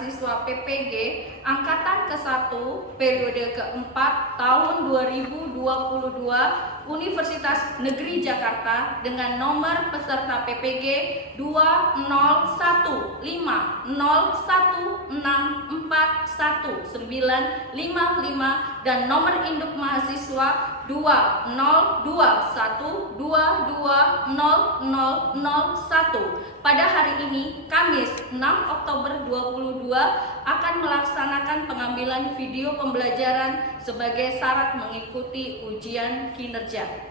mahasiswa PPG Angkatan ke-1 periode ke-4 tahun 2022 Universitas Negeri Jakarta dengan nomor peserta PPG 2015016419555 dan nomor induk mahasiswa 20212200001. Pada hari ini, Kamis 6 Oktober 2022 akan melaksanakan pengambilan video pembelajaran sebagai syarat mengikuti ujian kinerja.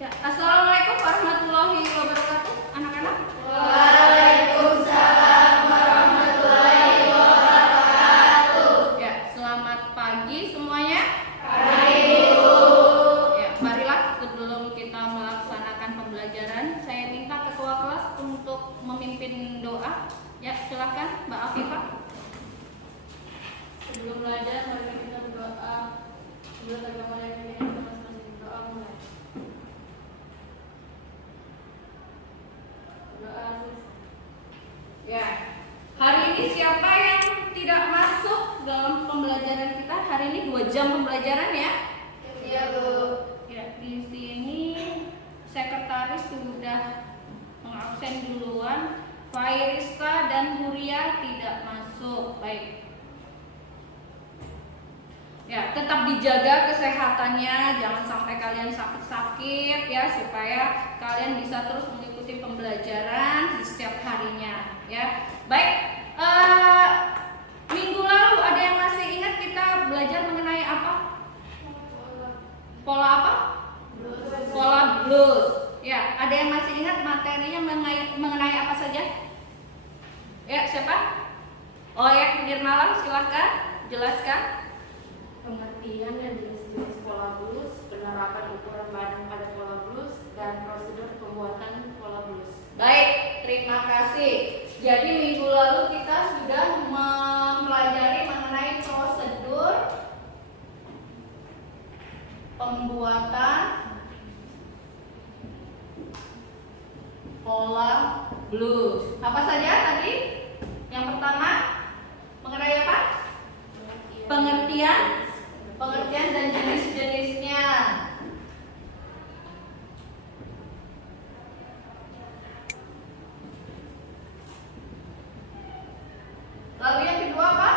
Ya, Assalamualaikum warahmatullahi wabarakatuh, anak-anak. Waalaikumsalam warahmatullahi wabarakatuh. Ya, selamat pagi semuanya. Pagi, Bu. Ya, marilah sebelum kita melaksanakan pembelajaran, saya minta ketua kelas untuk memimpin doa. Ya, silakan Mbak Afifah. Sebelum belajar, mari kita berdoa. Sebelum kita mulai kita masing-masing berdoa mulai. Berdoa. Ya, hari ini siapa yang tidak masuk dalam pembelajaran kita? Hari ini 2 jam pembelajaran ya. Iya, Bu. Ya, di sini sekretaris sudah mengabsen duluan. Fairiska dan Huria tidak masuk. Baik. Ya, tetap dijaga kesehatannya, jangan sampai kalian sakit-sakit ya, supaya kalian bisa terus mengikuti pembelajaran di setiap harinya ya. Baik, minggu lalu ada yang masih ingat kita belajar mengenai apa? Pola apa? Pola blues. Ya, ada yang masih ingat materinya mengenai apa saja? Ya, siapa? Oh ya, Nirmala, silahkan jelaskan. Pengertian dan jenis-jenis pola blues, penerapan ukuran badan pada pola blues, dan prosedur pembuatan pola blues. Baik, terima kasih. Jadi minggu lalu kita sudah mempelajari mengenai prosedur pembuatan pola blues. Apa saja tadi? Yang pertama mengenai apa? Pengertian dan jenis-jenisnya. Lalu yang kedua apa?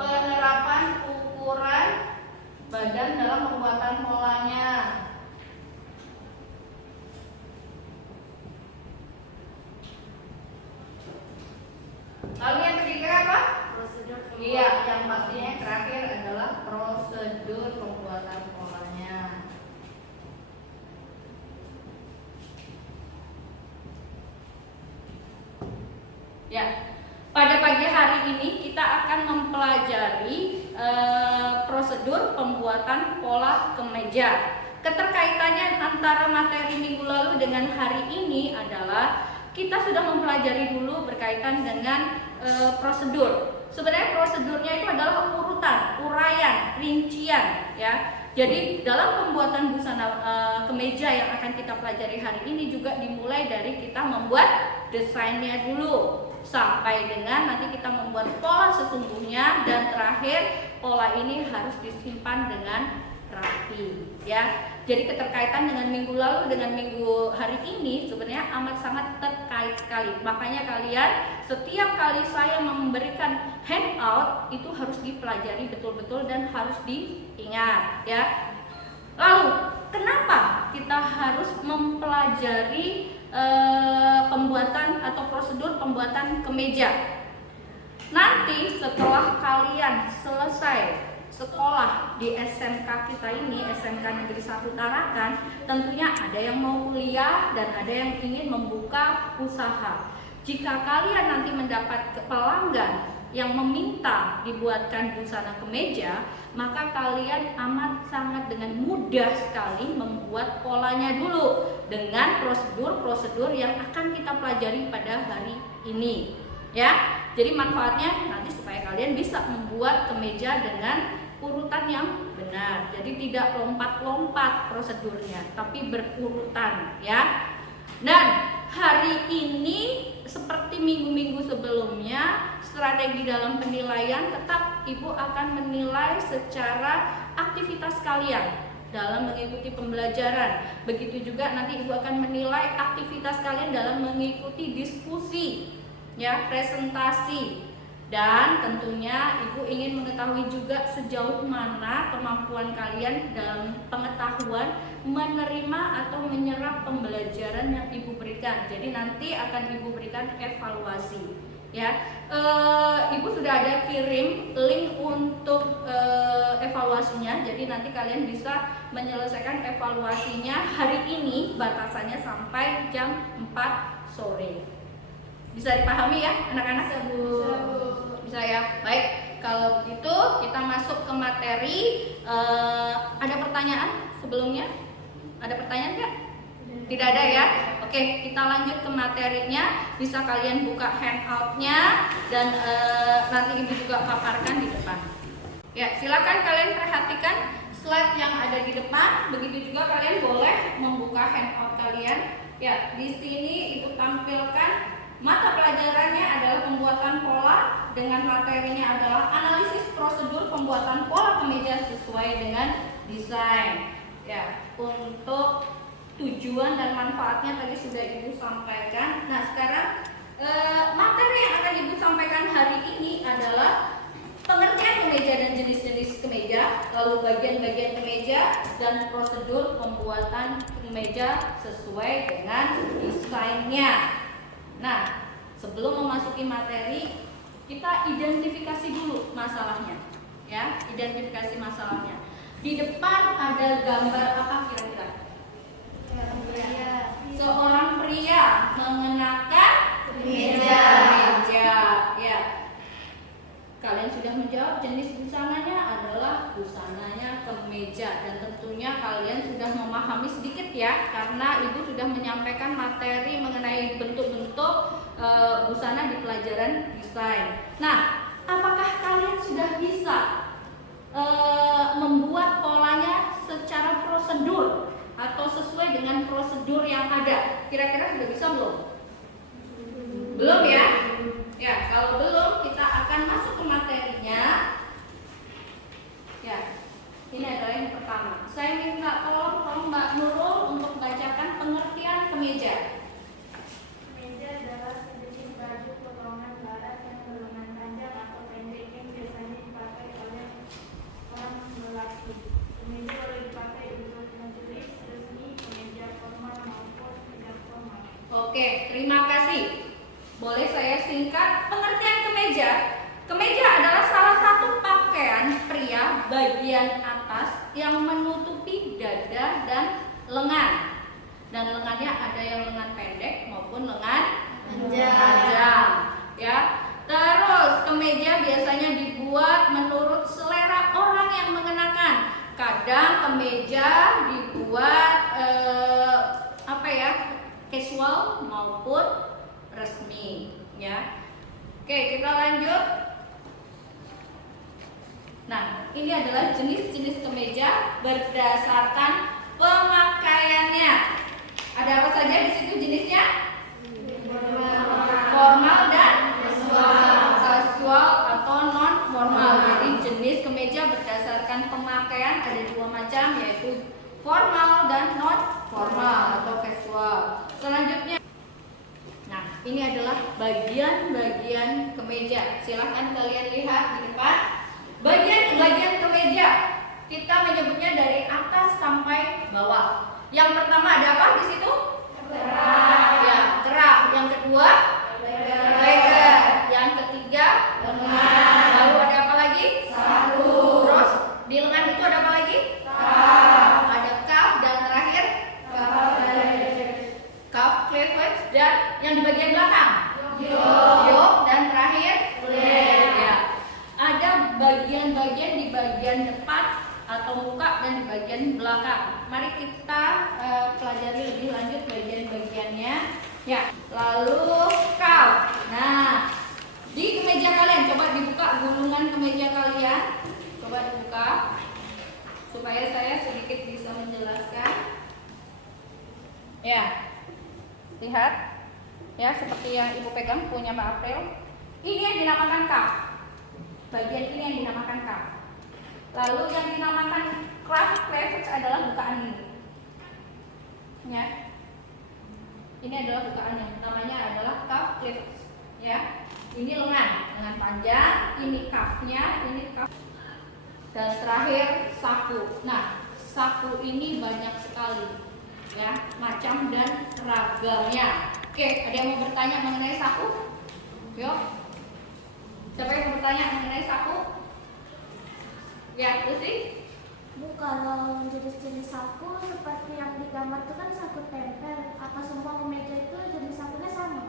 Penerapan ukuran badan dalam pembuatan polanya. Lalu yang ketiga apa? Prosedur Iya, yang pastinya yang terakhir adalah prosedur pembuatan polanya. Ya, pada pagi hari ini kita akan mempelajari prosedur pembuatan pola kemeja. Keterkaitannya antara materi minggu lalu dengan hari ini adalah kita sudah mempelajari dulu berkaitan dengan prosedur. Sebenarnya prosedurnya itu adalah urutan, uraian, rincian ya. Jadi dalam pembuatan busana kemeja yang akan kita pelajari hari ini juga dimulai dari kita membuat desainnya dulu sampai dengan nanti kita membuat pola sesungguhnya, dan terakhir pola ini harus disimpan dengan rapi ya. Jadi keterkaitan dengan minggu lalu dengan minggu hari ini sebenarnya amat sangat terkait sekali. Makanya kalian setiap kali saya memberikan handout itu harus dipelajari betul-betul dan harus diingat ya. Lalu kenapa kita harus mempelajari pembuatan atau prosedur pembuatan kemeja? Nanti setelah kalian selesai sekolah di SMK kita ini, SMK Negeri 1 Tarakan, tentunya ada yang mau kuliah dan ada yang ingin membuka usaha. Jika kalian nanti mendapat pelanggan yang meminta dibuatkan busana kemeja, maka kalian amat sangat dengan mudah sekali membuat polanya dulu dengan prosedur-prosedur yang akan kita pelajari pada hari ini ya. Jadi manfaatnya nanti supaya kalian bisa membuat kemeja dengan urutan urutan yang benar. Jadi tidak lompat-lompat prosedurnya, tapi berurutan ya. Dan hari ini seperti minggu-minggu sebelumnya, strategi dalam penilaian tetap Ibu akan menilai secara aktivitas kalian dalam mengikuti pembelajaran. Begitu juga nanti Ibu akan menilai aktivitas kalian dalam mengikuti diskusi, ya, presentasi. Dan tentunya Ibu ingin mengetahui juga sejauh mana kemampuan kalian dalam pengetahuan menerima atau menyerap pembelajaran yang Ibu berikan. Jadi nanti akan Ibu berikan evaluasi, ya. Ibu sudah ada kirim link untuk evaluasinya. Jadi nanti kalian bisa menyelesaikan evaluasinya hari ini, batasannya sampai jam 4 sore. Bisa dipahami ya anak-anak? Bisa ya. Baik, kalau begitu kita masuk ke materi. Ada pertanyaan sebelumnya? Ada pertanyaan nggak? Tidak ada ya. Oke, kita lanjut ke materinya. Bisa kalian buka handoutnya dan nanti Ibu juga paparkan di depan. Ya, silakan kalian perhatikan slide yang ada di depan. Begitu juga kalian boleh membuka handout kalian. Ya, di sini Ibu tampilkan mata pelajarannya adalah pembuatan pola, dengan materinya adalah analisis prosedur pembuatan pola kemeja sesuai dengan desain. Ya, untuk tujuan dan manfaatnya tadi sudah Ibu sampaikan. Nah, sekarang materi yang akan Ibu sampaikan hari ini adalah pengertian kemeja dan jenis-jenis kemeja, lalu bagian-bagian kemeja dan prosedur pembuatan kemeja sesuai dengan desainnya. Nah, sebelum memasuki materi, kita identifikasi dulu masalahnya, ya, identifikasi masalahnya. Di depan ada gambar apa kira-kira? Seorang pria mengenakan kemeja, ya. Kalian sudah menjawab, jenis busananya adalah busananya kemeja, dan tentunya kalian sudah memahami sedikit ya, karena Ibu sudah menyampaikan materi mengenai bentuk-bentuk busana di pelajaran desain. Nah, apakah kalian sudah bisa membuat polanya secara prosedur atau sesuai dengan prosedur yang ada? Kira-kira sudah bisa belum? Belum ya? Ya, kalau belum kita akan masuk ke materinya. Ya, ini adalah yang pertama. Saya minta tolong Mbak Nurul untuk bacakan pengertian kemeja. Kemeja adalah sejenis baju potongan barat yang berlengan panjang atau pendek yang biasanya dipakai oleh orang lelaki. Kemeja boleh dipakai untuk majelis resmi, kemeja formal maupun tidak formal. Oke, terima kasih. Boleh saya singkat pengertian kemeja? Kemeja adalah salah satu pakaian pria bagian atas yang menutupi dada dan lengan. Dan lengannya ada yang lengan pendek maupun lengan panjang. Ya. Terus kemeja biasanya dibuat menurut selera orang yang mengenakan. Kadang kemeja dibuat casual maupun resmi, ya. Oke, kita lanjut. Nah, ini adalah jenis-jenis kemeja berdasarkan pemakaiannya. Ada apa saja di situ jenisnya? Formal dan casual atau non formal. Jadi jenis kemeja berdasarkan pemakaian ada dua macam, yaitu formal dan non formal atau casual. Selanjutnya, nah, ini adalah bagian-bagian kemeja. Silahkan kalian lihat di depan. Bagian-bagian kemeja kita menyebutnya dari atas sampai bawah. Yang pertama ada apa di situ? Kerah. Ya, kerah. Yang kedua, leher. Yang ketiga, lengan. Lalu ada apa lagi? Saku. Terus di lengan itu ada apa lagi? Kaf. Ada cuff dan terakhir cuff, cleavage, dan yang di bagian belakang yoke, dan terakhir leg. Ya. Ada bagian-bagian di bagian depan atau muka dan di bagian belakang. Mari kita pelajari lebih lanjut bagian-bagiannya. Ya. Lalu cuff. Nah, di kemeja kalian coba dibuka gulungan kemeja kalian. Coba dibuka. supaya saya sedikit bisa menjelaskan. Ya, lihat ya, seperti yang Ibu pegang punya Mbak April. Ini yang dinamakan cuff. Bagian ini yang dinamakan cuff. Lalu yang dinamakan cleavage adalah bukaan ini. Ya. Ini adalah bukaannya. Namanya adalah cuff cleavage. Ya. Ini lengan panjang, ini cuffnya, ini cuff. Dan terakhir saku. Nah, saku ini banyak sekali ya, macam dan ragamnya. Oke, ada yang mau bertanya mengenai saku? Yuk. Siapa yang mau bertanya mengenai saku? Ya, Lucy? Bu, kalau jenis-jenis saku seperti yang digambar itu kan saku tempel. Apa semua kemeja itu jenis sakunya sama?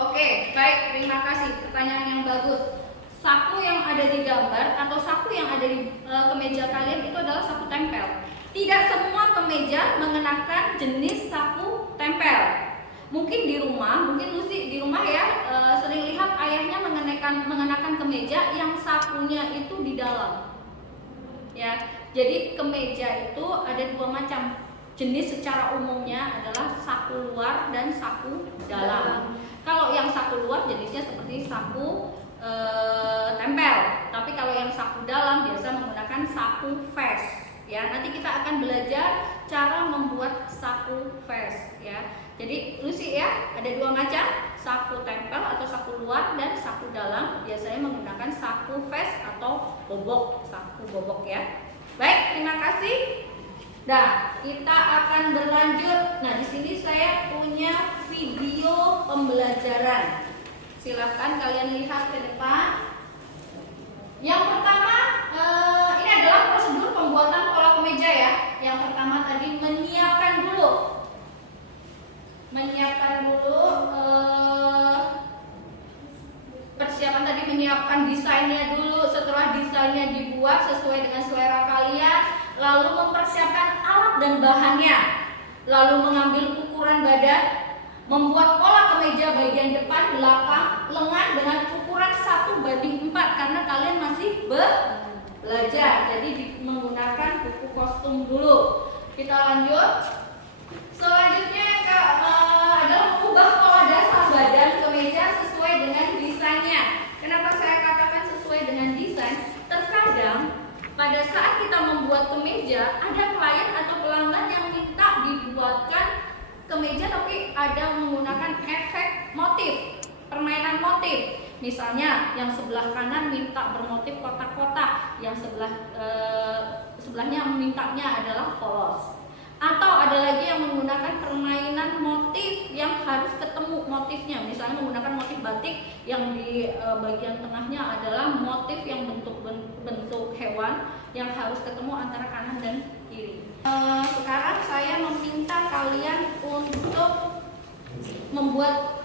Oke, baik, terima kasih. Pertanyaan yang bagus. Saku yang ada di gambar atau saku yang ada di kemeja kalian itu adalah saku tempel. Tidak semua kemeja mengenakan jenis saku tempel. Mungkin di rumah, mungkin Lucy di rumah ya sering lihat ayahnya mengenakan kemeja yang sakunya itu di dalam. Ya, jadi kemeja itu ada dua macam. Jenis secara umumnya adalah saku luar dan saku dalam. Kalau yang saku luar jenisnya seperti saku tempel, tapi kalau yang saku dalam biasa menggunakan saku vest. Ya, nanti kita akan belajar cara membuat saku vest. Ya, jadi Lucy ya, ada dua macam, saku tempel atau saku luar dan saku dalam. Biasanya menggunakan saku vest atau bobok, saku bobok ya. Baik, terima kasih. Nah, kita akan berlanjut. Nah, di sini saya punya video pembelajaran. Silahkan kalian lihat ke depan. Yang pertama, ini adalah prosedur pembuatan pola kemeja ya. Yang pertama tadi menyiapkan dulu persiapan tadi, menyiapkan desainnya dulu. Setelah desainnya dibuat sesuai dengan selera kalian, lalu mempersiapkan alat dan bahannya, lalu mengambil ukuran badan, membuat pola kemeja bagian depan, belakang, lengan dengan ukuran 1:4 karena kalian masih belajar. Jadi menggunakan buku kostum dulu. Kita lanjut. Selanjutnya adalah mengubah pola dasar badan kemeja sesuai dengan desainnya. Kenapa saya katakan sesuai dengan desain? Terkadang pada saat kita membuat kemeja, ada klien atau pelanggan yang minta dibuatkan kemeja tapi ada menggunakan efek motif, permainan motif. Misalnya yang sebelah kanan minta bermotif kotak-kotak, yang sebelahnya mintanya adalah polos. Atau ada lagi yang menggunakan permainan motif yang harus ketemu motifnya. Misalnya menggunakan motif batik yang di bagian tengahnya adalah motif yang bentuk hewan yang harus ketemu antara kanan dan kiri. Sekarang saya meminta kalian untuk membuat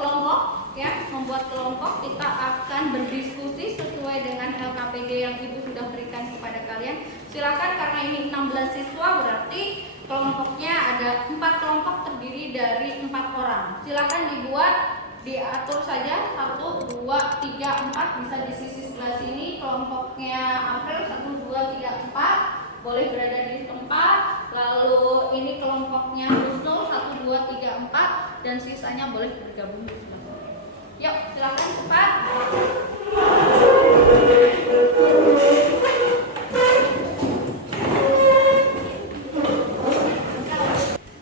kelompok ya, membuat kelompok. Kita akan berdiskusi sesuai dengan LKPD yang Ibu sudah berikan kepada kalian. Silakan, karena ini 16 siswa berarti kelompoknya ada 4 kelompok terdiri dari 4 orang. Silakan dibuat, diatur saja 1, 2, 3, 4 bisa di sisi sebelah sini. Kelompoknya April 1, 2, 3, 4 boleh berada di tempat. Lalu ini kelompoknya Husnul 1, 2, 3, 4 dan sisanya boleh bergabung di sini. Yuk, silakan cepat.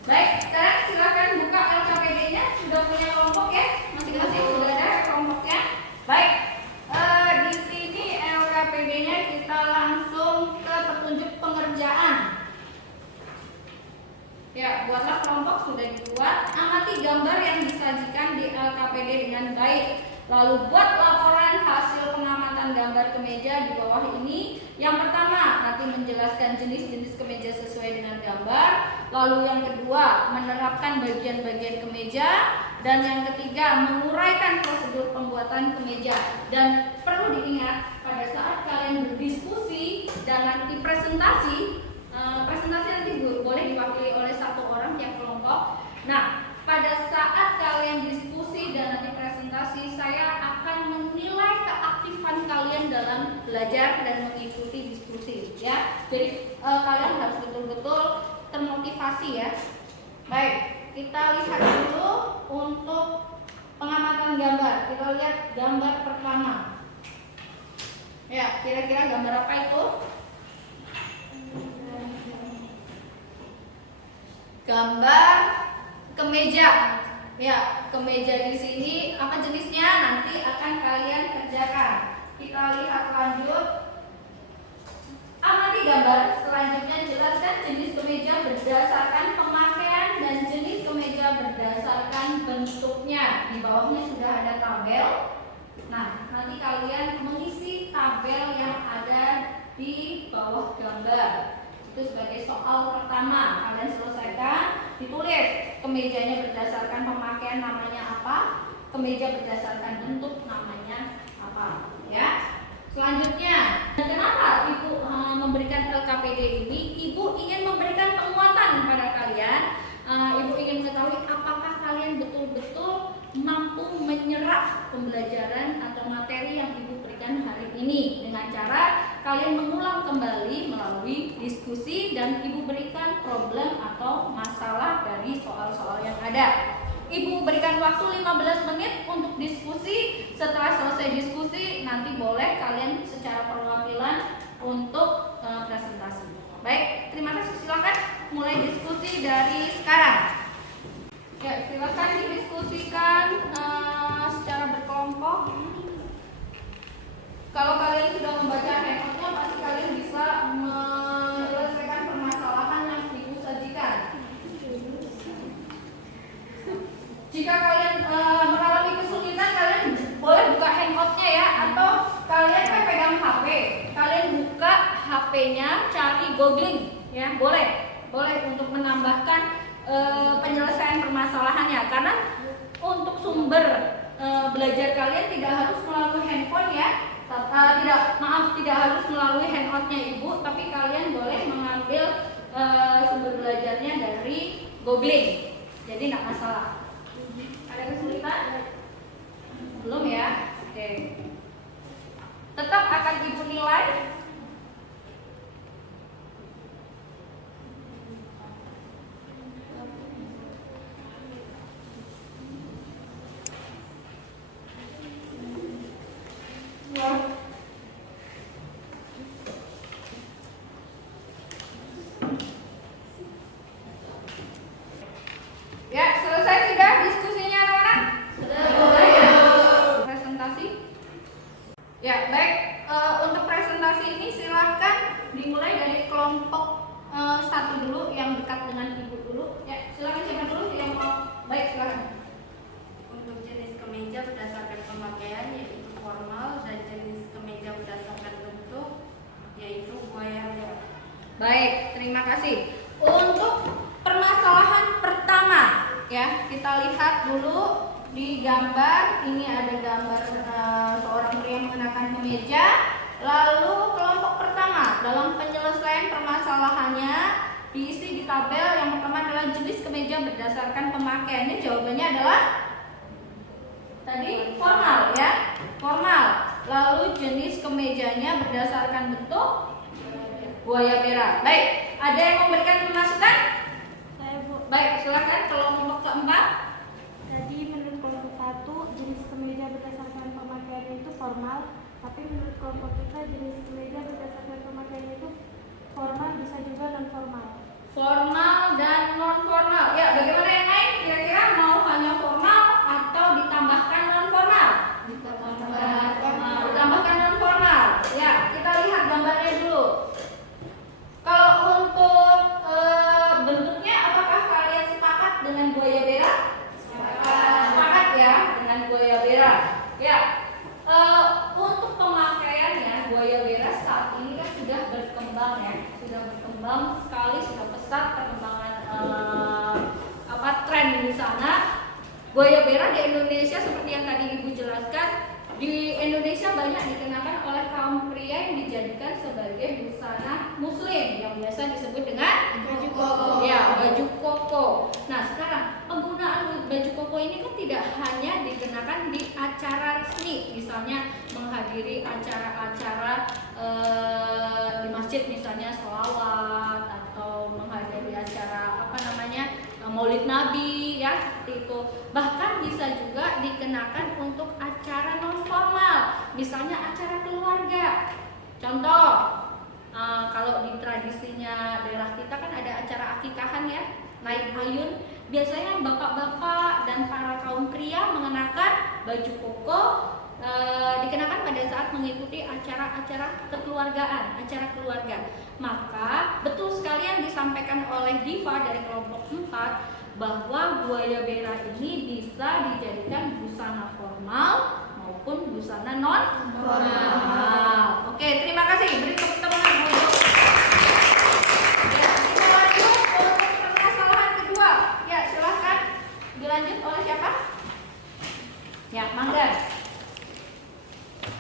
Baik, sekarang silakan buka LKPD-nya. Sudah punya kelompok ya? Masing-masing sudah ada kelompoknya. Baik, di sini LKPD-nya kita langsung ke petunjuk pengerjaan. Ya, buatlah kelompok sudah dibuat. Amati gambar yang disajikan di LKPD dengan baik. Lalu buat laporan hasil pengamatan gambar kemeja di bawah ini. Yang pertama, nanti menjelaskan jenis-jenis kemeja sesuai dengan gambar. Lalu yang kedua, menerapkan bagian-bagian kemeja. Dan yang ketiga, menguraikan prosedur pembuatan kemeja. Dan perlu diingat, pada saat kalian berdiskusi dan nanti presentasi nanti boleh diwakili oleh 1 orang tiap kelompok. Nah, pada saat kalian diskusi dan nanti presentasi, saya akan menilai keaktifan kalian dalam belajar dan mengikuti diskusi ya. presentasi ya. Baik, kita lihat dulu untuk pengamatan gambar. Kita lihat gambar pertama. Ya, kira-kira gambar apa itu? Gambar kemeja. Ya, kemeja di sini apa jenisnya nanti akan kalian kerjakan. Kita lihat lanjut. Amati gambar. Selanjutnya jelaskan jenis kemeja berdasarkan pemakaian dan jenis kemeja berdasarkan bentuknya. Di bawahnya sudah ada tabel. Nah, nanti kalian mengisi tabel yang ada di bawah gambar. Itu sebagai soal pertama. Kalian selesaikan, ditulis kemejanya berdasarkan pemakaian namanya apa, kemeja berdasarkan bentuk namanya apa, ya. Selanjutnya, kenapa Ibu memberikan LKPD ini? Ibu ingin memberikan penguatan pada kalian. Ibu ingin mengetahui apakah kalian betul-betul mampu menyerap pembelajaran atau materi yang Ibu berikan hari ini dengan cara kalian mengulang kembali melalui diskusi dan Ibu berikan problem atau masalah dari soal-soal yang ada. Ibu berikan waktu 15 menit untuk diskusi. Setelah selesai diskusi, nanti boleh kalian secara perwakilan untuk presentasi. Baik, terima kasih. Silakan mulai diskusi dari sekarang. Ya, silakan didiskusikan secara berkelompok. Kalau kalian sudah membaca handouts-nya, pasti kalian bisa menyelesaikan permasalahan yang Ibu sajikan. Jika kalian mengalami kesulitan, kalian boleh buka handout-nya ya, atau kalian pegang HP, kalian buka HP-nya, cari googling, ya boleh untuk menambahkan penyelesaian permasalahannya. Karena untuk sumber belajar kalian tidak harus melalui handphone ya, tidak harus melalui handout-nya Ibu, tapi kalian boleh mengambil sumber belajarnya dari googling, jadi tidak masalah. Ada kesulitan? Belum ya? Oke. Tetap akan Ibu nilai. Ya, selesai sudah diskusinya anak-anak? Sudah. Presentasi? Ya, baik. Untuk presentasi ini silahkan dimulai dari kelompok 1 dulu yang dekat dengan Ibu dulu. Ya, silakan siapa dulu yang mau? Baik, silakan. Untuk jenis kemeja berdasarkan pemakaian yaitu formal dan jenis kemeja berdasarkan bentuk yaitu buaya bera. Baik, terima kasih. Untuk permasalahan pertama, ya kita lihat dulu di gambar. Ini ada gambar seorang pria mengenakan kemeja. Lalu kelompok pertama dalam penyelesaian permasalahannya diisi di tabel. Yang pertama adalah jenis kemeja berdasarkan pemakaiannya. Jawabannya adalah tadi formal ya, formal. Lalu jenis kemejanya berdasarkan bentuk buaya bera. Baik, ada yang memberikan masukan? Saya Bu. Baik, silakan. Kelompok keempat. Tadi menurut kelompok 1 jenis kemeja berdasarkan pemakaian itu formal, tapi menurut kelompok kita jenis kemeja berdasarkan pemakaian itu formal bisa juga non formal. Formal dan non formal. Ya, bagaimana yang lain? Kira-kira mau hanya formal atau ditambahkan non formal? Ditambahkan non formal. Ya, kita lihat gambarnya dulu. Kalau untuk bentuknya, apakah kalian sepakat dengan buaya bera? Sepakat ya dengan buaya bera. Ya, untuk pemakaiannya buaya bera saat ini kan sudah berkembang ya, sudah berkembang sekali, sudah pesat perkembangan tren di sana. Buaya bera di Indonesia seperti yang tadi Ibu jelaskan, di Indonesia banyak dikenakan oleh kaum pria yang dijadikan sebagai busana muslim yang biasa disebut dengan Baju koko. Ya, baju koko. Nah, sekarang penggunaan baju koko ini kan tidak hanya dikenakan di acara resmi, misalnya menghadiri acara-acara di masjid misalnya sholawat, atau menghadiri acara nabi ya, seperti itu. Bahkan bisa juga dikenakan untuk acara non formal, misalnya acara keluarga. Contoh, kalau di tradisinya daerah kita kan ada acara akikahan ya, naik ayun. Biasanya bapak-bapak dan para kaum pria mengenakan baju koko, dikenakan pada saat mengikuti acara-acara kekeluargaan, acara keluarga. Maka betul sekali yang disampaikan oleh Diva dari kelompok 4 bahwa buaya bera ini bisa dijadikan busana formal maupun busana non formal. Oke, terima kasih. Beri tepuk tangan untuk. Ya, kita lanjut untuk permasalahan kedua. Ya, silahkan dilanjut oleh siapa? Ya, mangga.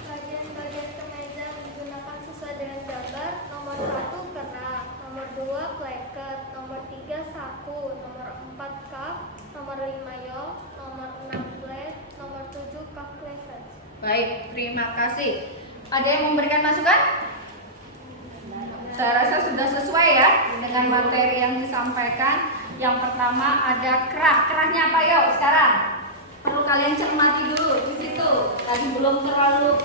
Bagian-bagian kemeja digunakan sesuai dengan gambar. Nomor 1 kerah, nomor 2 plaket, nomor 3 saku, nomor 4 cup, nomor 5 yoke, nomor 6 plate, nomor 7 cup cleavage. Baik, terima kasih. Ada yang memberikan masukan? Saya rasa sudah sesuai ya dengan materi yang disampaikan. Yang pertama ada kerah. Kerahnya apa yuk sekarang? Perlu kalian cermati dulu di situ. Tadi belum terlalu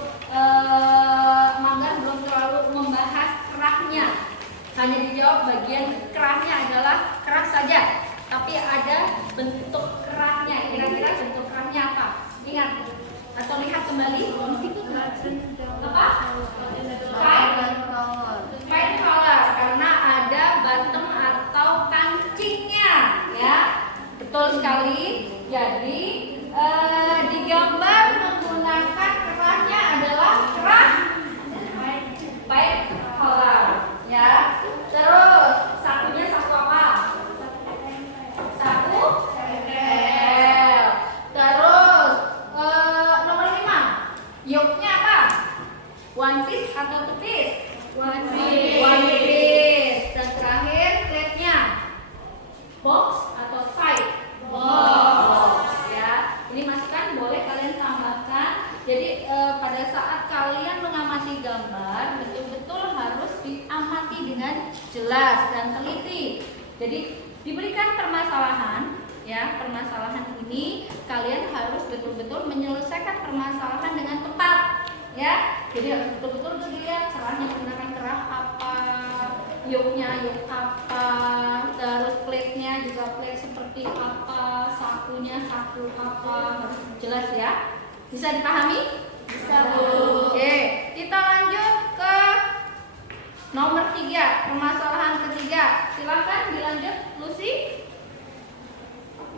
Manggar belum terlalu membahas kerahnya. Hanya dijawab bagian kerahnya adalah kerah saja. Tapi ada bentuk kerahnya. Kira-kira bentuk kerahnya apa? Ingat atau lihat kembali? Apa? Fine color karena ada bottom atau kancingnya, ya. Betul sekali. Jadi digambar menggunakan kerahnya adalah kerah fine color, ya. Terus sakunya saku apa? Saku L. Terus nomor 5 yoke-nya apa? One piece atau two piece? One piece. Dan terakhir plate-nya box atau side? Box. Ya, ini masukan boleh kalian tambahkan. Jadi pada saat kalian mengamati gambar betul-betul harus diamati dengan jelas dan teliti. Jadi diberikan permasalahan, ya, permasalahan ini kalian harus betul-betul menyelesaikan permasalahan dengan tepat, ya. Jadi harus betul-betul dilihat kerahnya menggunakan kerah apa, yoke-nya yoke apa, terus plate-nya juga plate seperti apa, sakunya saku apa, harus jelas ya. Bisa dipahami? Bisa, Bu. Oke, kita lanjut ke nomor 3, permasalahan ketiga. Silakan dilanjut, Lucy.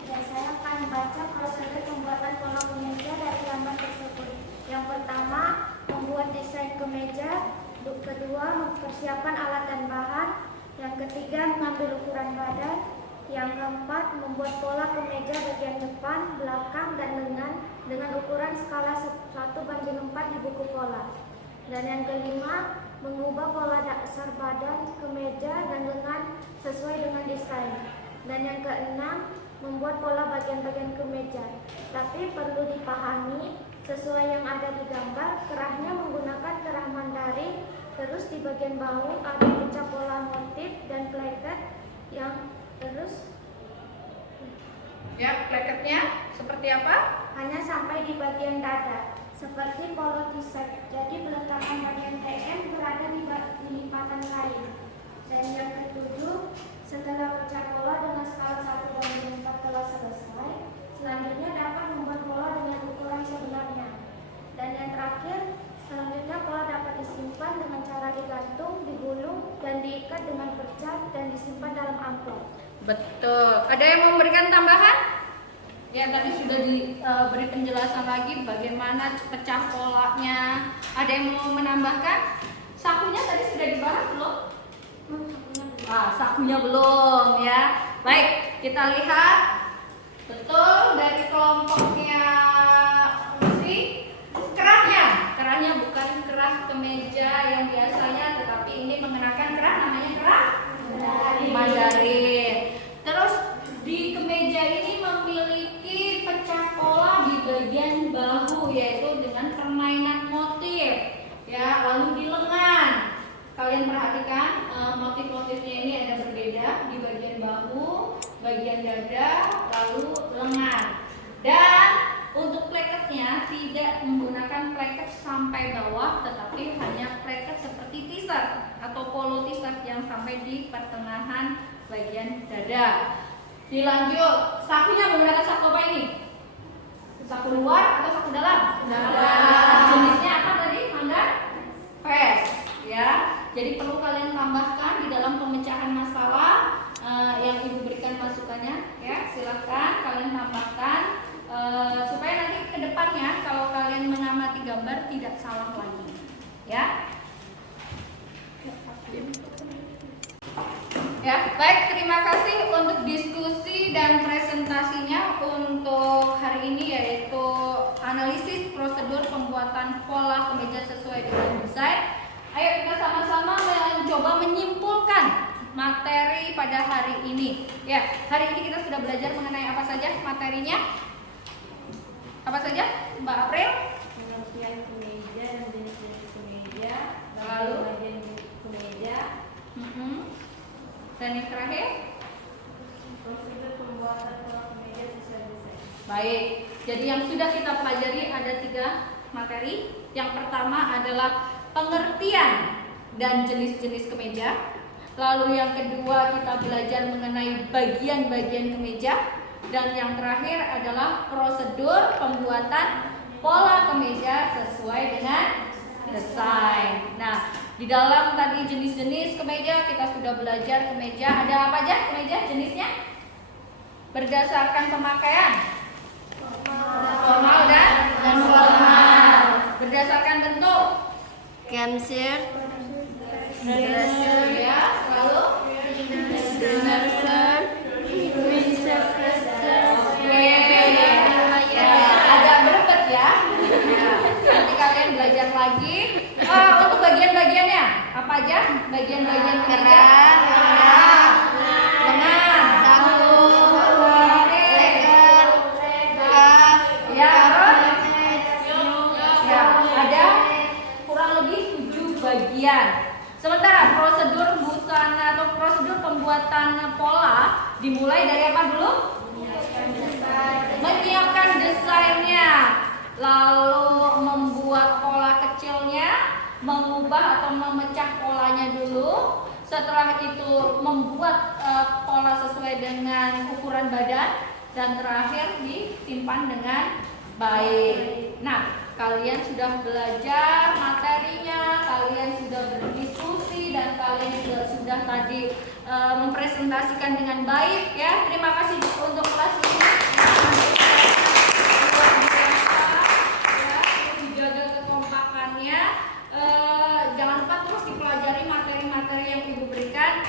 Ya, saya akan baca prosedur pembuatan pola kemeja dari gambar tersebut. Yang pertama, membuat desain kemeja. Kedua, mempersiapkan alat dan bahan. Yang ketiga, mengambil ukuran badan. Yang keempat, membuat pola kemeja bagian depan, belakang, dan lengan dengan ukuran skala 1:4 di buku pola. Dan yang kelima, mengubah pola dasar badan, kemeja, dan lengan sesuai dengan desain. Dan yang keenam, membuat pola bagian-bagian kemeja. Tapi perlu dipahami, sesuai yang ada di gambar, kerahnya menggunakan kerah Mandarin. Terus di bagian bahu ada pecah pola motif dan plaket yang terus Ya, plaketnya seperti apa? hanya sampai di bagian dada, seperti polo t-shirt. Jadi peletakan bagian TM berada di lipatan kain. Dan yang ketujuh, setelah pecah pola dengan skala 1:4 telah selesai, selanjutnya dapat membuat pola dengan ukuran sebenarnya. Dan yang terakhir, selanjutnya pola dapat disimpan dengan cara digantung, digulung, dan diikat dengan percat dan disimpan dalam amplop. Betul. Ada yang memberikan tambahan? Ya, tadi sudah diberi penjelasan lagi bagaimana pecah polanya. Ada yang mau menambahkan? Sakunya tadi sudah dibahas belum? Sakunya belum, ya. Baik, kita lihat. Betul, dari kelompoknya Lucy, kerahnya bukan kerah kemeja yang biasanya, tetapi ini mengenakan kerah, namanya kerah Mandarin. Terus di kemeja ini memiliki pecah pola di bagian bahu, yaitu dengan permainan motif, ya. Lalu di lengan, kalian perhatikan motif-motifnya ini ada berbeda di bagian bahu, bagian dada, yang sampai di pertengahan bagian dada. Dilanjut, sakunya menggunakan saku apa ini? Saku luar atau saku dalam? Dalam. Jenisnya apa tadi? Mangga? Vest, ya. Jadi perlu kalian tambahkan di dalam pemecahan masalah yang ibu berikan masukannya, ya. Silahkan kalian tambahkan supaya nanti ke depannya kalau kalian mengamati gambar tidak salah lagi, ya. Ya, baik, terima kasih untuk diskusi dan presentasinya untuk hari ini, yaitu analisis prosedur pembuatan pola kemeja sesuai dengan desain. Ayo kita sama-sama mencoba menyimpulkan materi pada hari ini. Ya, hari ini kita sudah belajar mengenai apa saja materinya? Apa saja, Mbak April? Pengertian kemeja dan jenis-jenis kemeja, Lalu? bagian kemeja, Dan yang terakhir? prosedur pembuatan pola kemeja sesuai desain. Baik, jadi yang sudah kita pelajari ada 3 materi. Yang pertama adalah pengertian dan jenis-jenis kemeja. Lalu yang kedua kita belajar mengenai bagian-bagian kemeja. Dan yang terakhir adalah prosedur pembuatan pola kemeja sesuai dengan desain. Nah, di dalam tadi jenis-jenis kemeja kita sudah belajar kemeja. Ada apa aja kemeja jenisnya? Berdasarkan pemakaian. Formal dan non-formal. Berdasarkan bentuk. Camsir, Ya, lalu Oke. Ya, agak berebet ya. Nanti kalian belajar lagi. Untuk bagian-bagiannya apa aja? Bagian-bagian kemeja. Lengan, saku, ya, ya, ada kurang lebih 7 bagian. Sementara prosedur busana atau prosedur pembuatan pola dimulai dari apa dulu? Menyiapkan desainnya, lalu membuat pola kecilnya, mengubah atau memecah polanya dulu. Setelah itu membuat pola sesuai dengan ukuran badan, dan terakhir disimpan dengan baik. Nah, kalian sudah belajar materinya, kalian sudah berdiskusi, dan kalian juga sudah tadi mempresentasikan dengan baik, ya. Terima kasih untuk kelas ini. Ya, dijaga kekompakannya. Jangan lupa terus dipelajari materi-materi yang ibu berikan.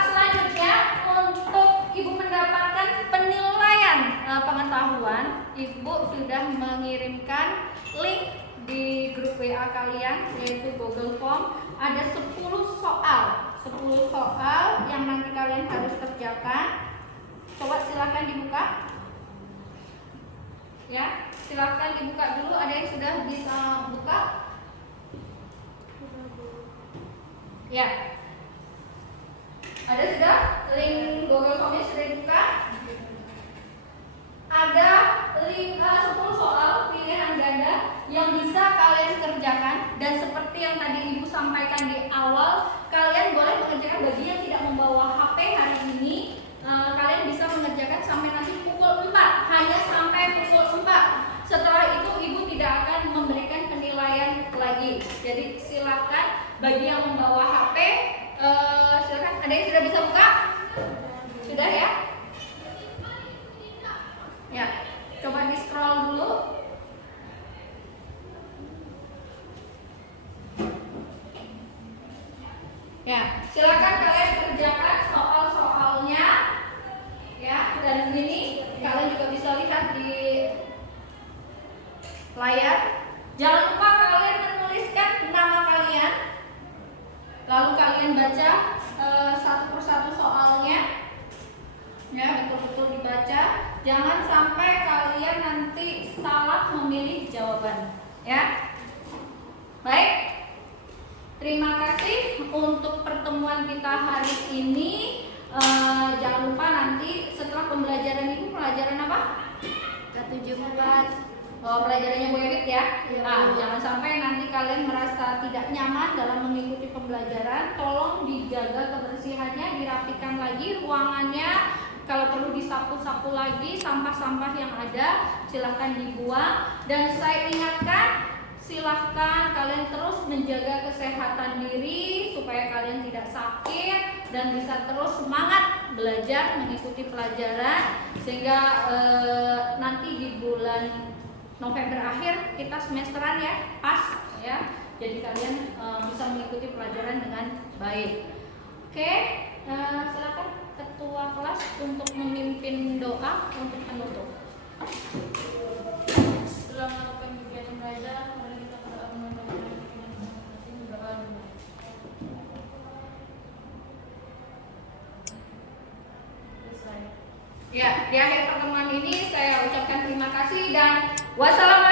Selanjutnya untuk ibu mendapatkan penilaian pengetahuan, ibu sudah mengirimkan link di grup WA kalian, yaitu Google Form. Ada 10 soal yang nanti kalian harus kerjakan. Coba silakan dibuka. Ya, silakan dibuka dulu. Ada yang sudah bisa buka? Ya. Ada sudah? Link Google Form-nya sudah dibuka? Ada link 10 soal pilihan ganda yang bisa kalian kerjakan, dan seperti yang tadi ibu sampaikan di awal, kalian boleh mengerjakan bagi yang tidak membawa HP hari ini. Kalian bisa mengerjakan sampai nanti pukul 4, hanya sampai pukul 4. Setelah itu ibu tidak akan memberikan penilaian lagi. Jadi silakan bagi yang membawa HP, silakan. Ada yang sudah bisa buka? Sudah ya? Ya, coba di scroll dulu. Ya, silakan kalian kerjakan soal-soalnya. Ya, dan ini kalian juga bisa lihat di layar. Jangan lupa kalian menuliskan nama kalian, lalu kalian baca satu persatu soalnya. Ya, betul-betul dibaca. Jangan sampai kalian nanti salah memilih jawaban. Ya, baik. Terima kasih untuk pertemuan kita hari ini. Jangan lupa nanti setelah pembelajaran ini, pelajaran apa? K74. pelajarannya Bu Edit ya. Iya, Nah, Bu. jangan sampai nanti kalian merasa tidak nyaman dalam mengikuti pembelajaran. Tolong dijaga kebersihannya, dirapikan lagi ruangannya. Kalau perlu disapu-sapu lagi sampah-sampah yang ada, silahkan dibuang. Dan saya ingatkan, silahkan kalian terus menjaga kesehatan diri supaya kalian tidak sakit dan bisa terus semangat belajar mengikuti pelajaran sehingga nanti di bulan November akhir kita semesteran ya, pas ya. Jadi kalian bisa mengikuti pelajaran dengan baik. Oke, silakan ketua kelas untuk memimpin doa untuk penutup. Setelah melakukan kegiatan belajar, mari kita berdoa memohon doa. Selesai. Ya, di akhir pertemuan ini saya ucapkan terima kasih dan wassalamualaikum